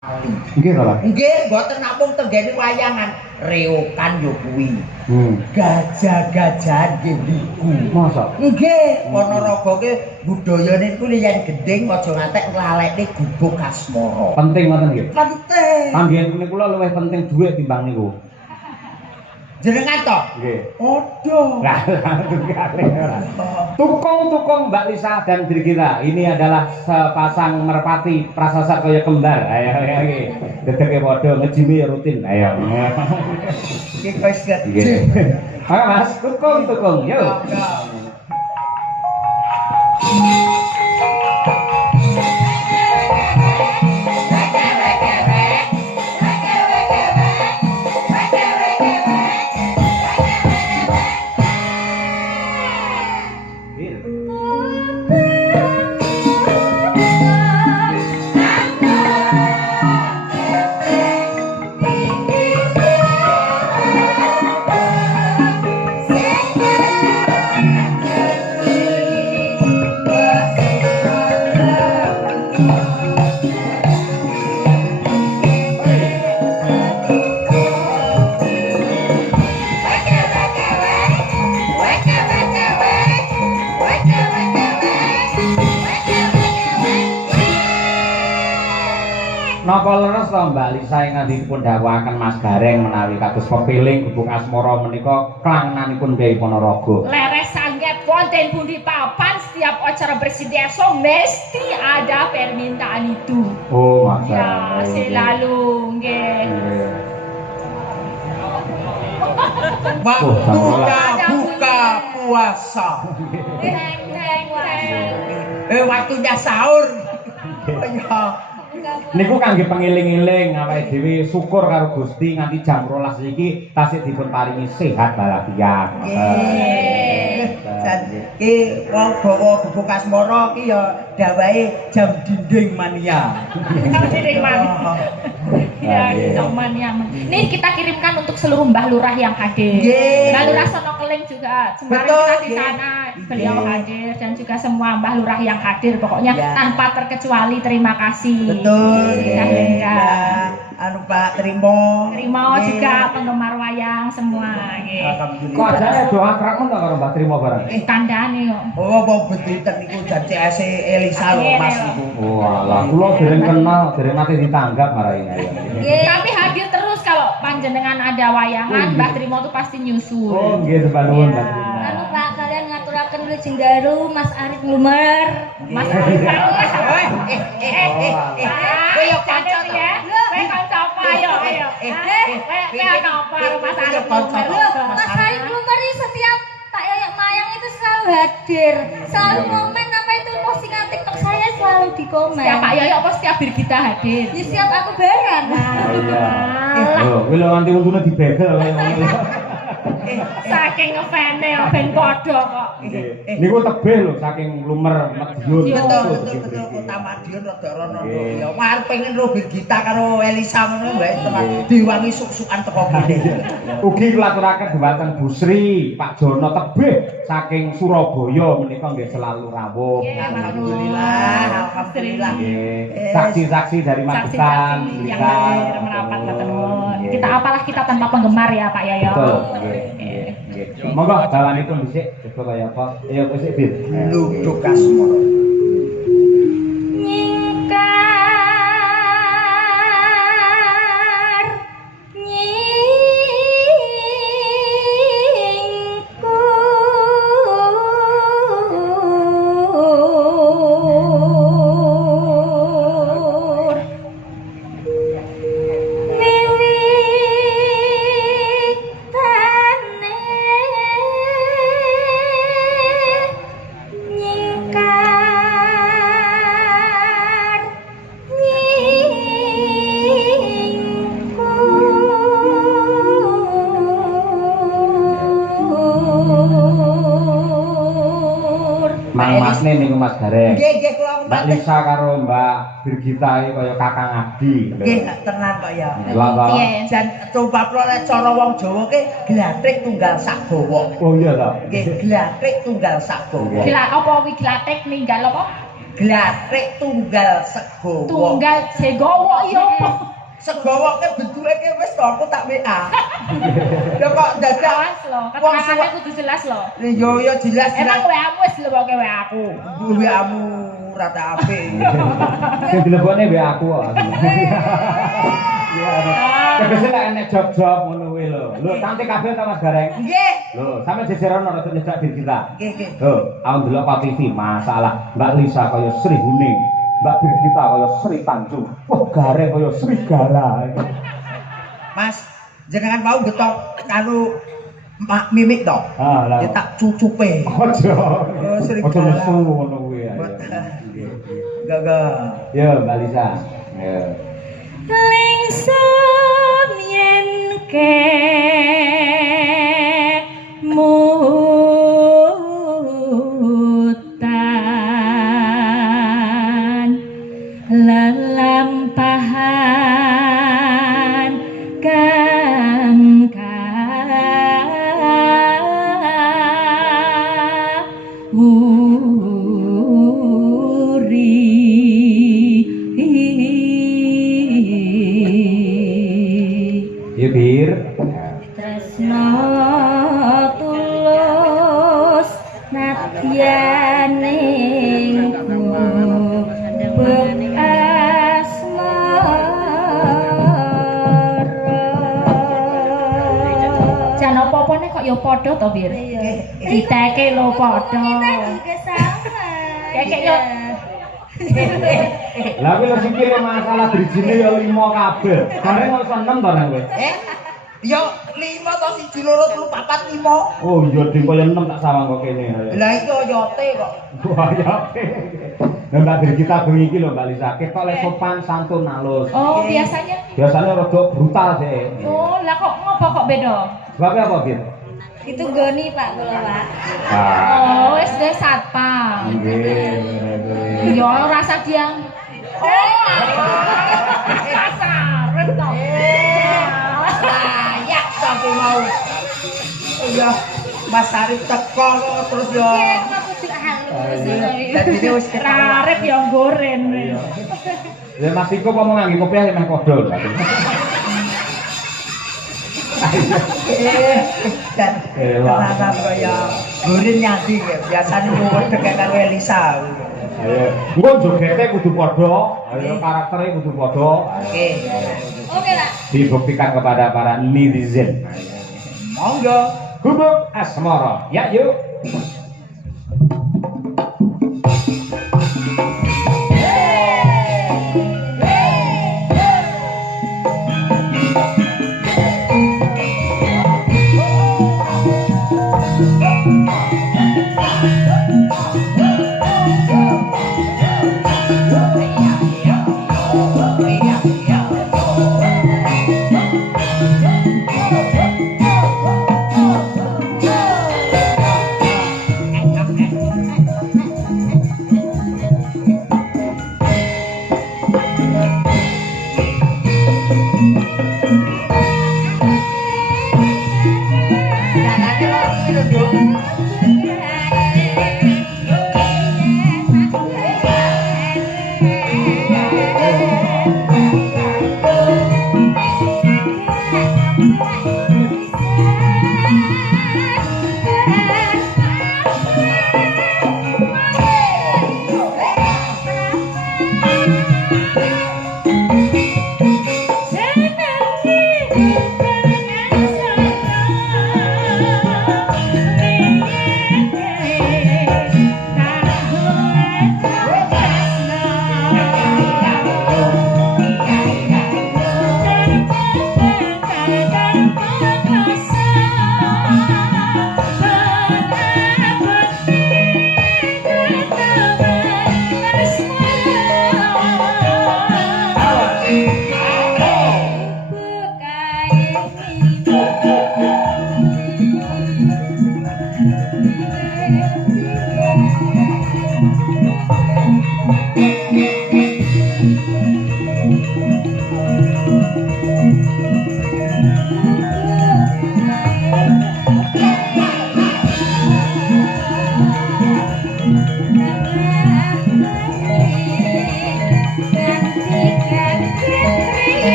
Nggih to, Pak. Nggih, mboten namung tenggene wayangan, reokan yo kuwi. Gajah-gajahan nggih niku. Masa? Nggih, Ponorogo ki budayane niku yen gending aja ngantek nglalekne gubuk asmara. Penting ngoten nggih. Penting. Panggen kula luwih penting dhuwit timbang niku. Jenengan to? Nggih. Odo. Lah, tukung-tukung Mbak Lisa dan Brigita. Ini adalah sepasang merpati prasasat kaya kembar. Ayo nggih. Dedeke padha ngejimi rutin. Ayo. Iki wis gede. Nggih. Ayo Mas, tukung-tukung. Yo. Napa leres to Mbak Lisa ingkang dipun dawuhaken Mas Gareng menawi kados pepiling gubuk asmara menika klangenanipun Kyai Ponorogo. Leres sanget wonten pundi papan setiap acara bersidesa mesti ada permintaan itu. Oh, masa. Ya, selalu nggih. Waktunya buka puasa. Waktunya sahur. Ya. Niku kangge pengiling-iling awake dhewe syukur karo Gusti nganti jam 12 iki tasih dipun paringi sehat walafiat. Nggih. Iki wong bawa gubuk asmara iki ya dawahe jam dinding mania. Jam dinding mania. Ya, jam mania. Nih kita kirimkan untuk seluruh Mbah Lurah yang hadir. Mbah Lurah Sono Keling juga. Kemarin kita di sana beliau hadir dan juga semua Mbah Lurah yang hadir. Pokoknya tanpa terkecuali terima kasih. Betul. Anu Pak Trimo juga penggemar wayang semua nggih. Alhamdulillah. Kok ajane doa krakmen to karo Mbak Trimo barang? Kandhane kok. Oh, wong bediten niku jan CS Elisa lho Mas niku. Oh, alah kula dereng kenal, dereng nate ditanggap marai. Tapi hadir terus kalau panjenengan ada wayangan, Mbah Trimo tuh pasti nyusul. Oh, nggih sembah nuwun Mbak Trimo. Anu Pak, kalian ngaturaken Wilujeng Daru, Mas Arif Lumer. Mas Arif Koyo kanca ya. Kowe kanca apa ayo ayo. Kowe ana apa karo Mas Arif Lumer? Mas Arif Lumer ini setiap tak Yayak Mayang itu selalu hadir, selalu komen apa itu postingan TikTok saya selalu di komen. Setiap Pak Yoyo apa setiap Birgita hadir? Ya setiap aku baran. Oh, kuwi lho nganti untune dibegel kaya ngono. Saking ngefane ben padha kok. Niku tebih lho saking Lumer Madiun. Betul Kota Madiun rada rono ya. Arep pengen ro Birgita karo Elisa ngono wae diwangi suk-sukan teko kene. Ugi kulaturaken dhumateng Busri, Pak Jono tebih saking Surabaya menika nggih selalu rawuh. Alhamdulillah. Saksi-saksi dari Magetan, yang hadir merapat matur nuwun. Kita apalah kita tanpa penggemar ya Pak Yoyo. Betul. Nggih. Monggo dalanipun dhisik coba kaya apa? Ya wis Bir. Luduk asmara. Masne niku Mas Gareng. Nggih kula Mbak Lisa karo Mbak Birgita iki kaya kakang Abdi. Nggih tenan kok ya. Lah Jan coba lek cara wong Jawa ki glathrik tunggal sak bawa. Oh iya ta. Nggih glathrik tunggal sak bawa. Gila apa wi glatek ninggal apa? Glatrik tunggal segowo. Tunggal segowo iya apa? Segowo ke bentuke ki wis to aku tak WA. Ya kok dadak Jelas loh, keterangannya kudu jelas loh. yo jelas. Emang WA-mu wis dilebokke WA-ku. WA-mu rada apik. Sing dilebokne wae aku kok. Ya. Tegese lek enek job-job ngono kuwi lho. Lho cantik kabeh ta Mas Gareng? Nggih. Lho, sampe jejeran ora nyedak diri kita. Nggih. Lho, aku ndelok Pak TV masalah Mbak Lisa kaya Sri Huning, Mbak Birgita kaya Sri Tanjung, wah Gareng kaya Sri Gala. Mas, jenengan mau getok karo mimik to. Ah, lah. Ya tak cucupe. Ojo. Sri Ojo Gala. nesu ngono kuwi ya. Gaga. Yo, Mbak Lisa. Yo. Lingsem yen kemutan lelampahan kang Bir. Tresno tulus nadyaning bek asmara. jan apa-apa nek kok ya padha to, Bir. Diteke lho padha. Kita juga sama. Kayak yo Lah kuwi lho sikile masalah drijine ya 5 kabeh. Gareng kok iso 6 to nang kowe. Yo 5 to 1 2 3 4 5. Oh iya ding kaya 6 tak sawang kok kene. Lah iki oyote kok. Wah ya. Nah Mbak Birgita bengi iki lho Mbak Lisa, ketok lek sopan santun halus. Oh, biasanya. Biasanya rada brutal sih. Oh, lah kok ngopo kok beda? Sebabnya apa, Bir? Itu goni Pak kula Pak. Oh, wis de satpam. Nggih. Yo rasa dia. Oh, kasar to. Layak sampe mau. Iya, Mas Arif teko kok terus yo. Dadi wis Arep yo goren. Ya Mas Iko apa mau nganggo kopiah meh padha. Dan rasa kaya gurin nyati biasane wedhek karo Elisa. Ayo, engko jogete kudu padha, ayo karaktere kudu padha. Oke. Oke Pak. Dibuktikan kepada para netizen. Monggo. Gubuk asmara. Ya, yuk.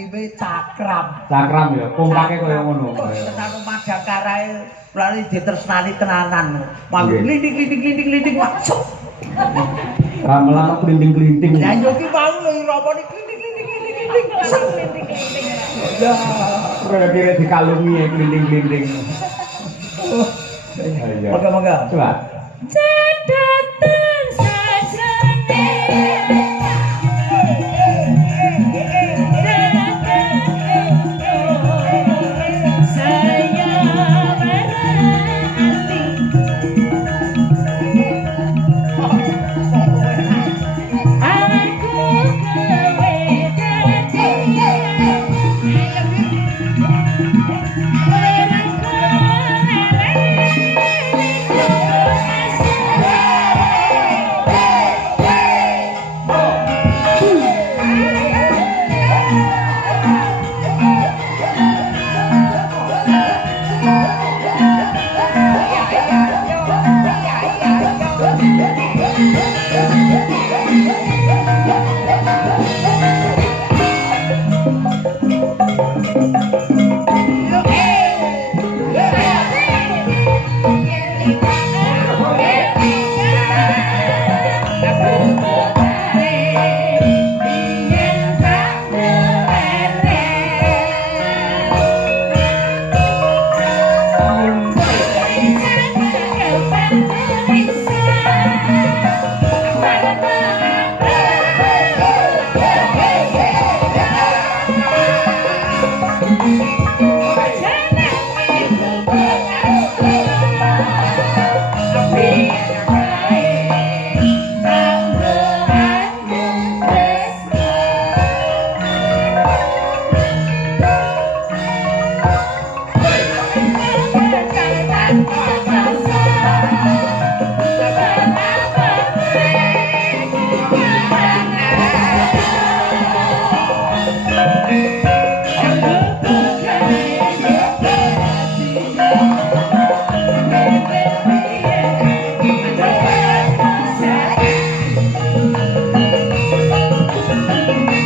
kliwe cakram. Cakram ya, kompake kaya ngono. Tenan Madangkarae lali ditresnani tenanan. Mangke glinding masuk. Gamelan klinting-klinting. Lah yo ki mau lho rapane glinding. Ya, kira-kira dikalungi ya klinting-klinting. Moga-moga. Coba. Cedatan sajane saya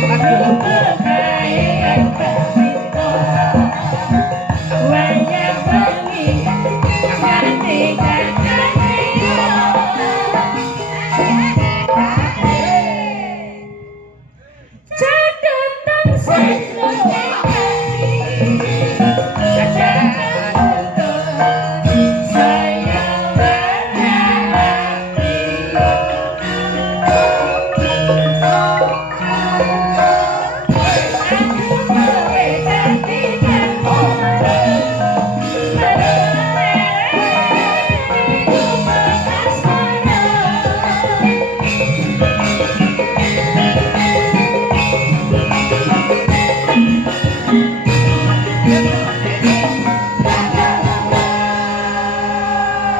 berhati aku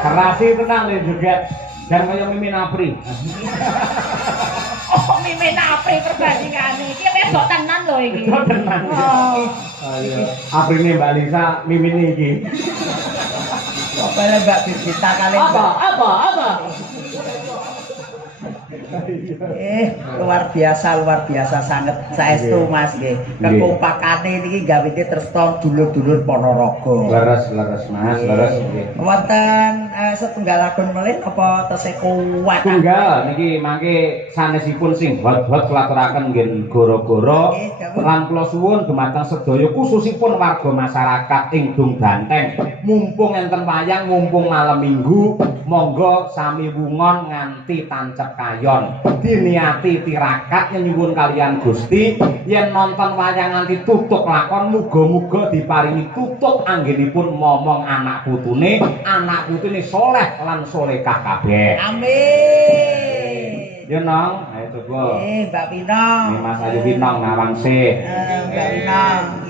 Kerasi tenang nih joget dan kaya Mimin Apri. Oh, Mimin Apri perbandingannya iki wedok tenan lho iki. Wedok tenan. Oh. Ayo, Aprine Mbak Lisa, Mimin iki. Apa ya Mbak Birgita kali Apa? luar biasa sangat saestu Mas nggih. Kekompakane niki gawene tresna dulur-dulur Ponorogo. Leres Mas, leres nggih. Wonten setunggal lagun melih apa tesih kuat? Tunggal niki mangke sanesipun sing hot-hot klaturaken nggih goro-goro lan kula suwun dumateng sedaya khususipun warga masyarakat ing Dung Banteng. Mumpung enten wayang, mumpung malam Minggu, monggo sami wungon nganti tancep kayon. Diniati tirakat nyuwun kalian Gusti yen nonton wayang nganti tutuk lakon muga-muga diparingi tutuk anggenipun momong anak putune soleh lan solehah kabeh. Amin. Yo nong, ayo coba. Mbak Pinong. Mas Ayu Pinong nawangse. Mbak Pinong.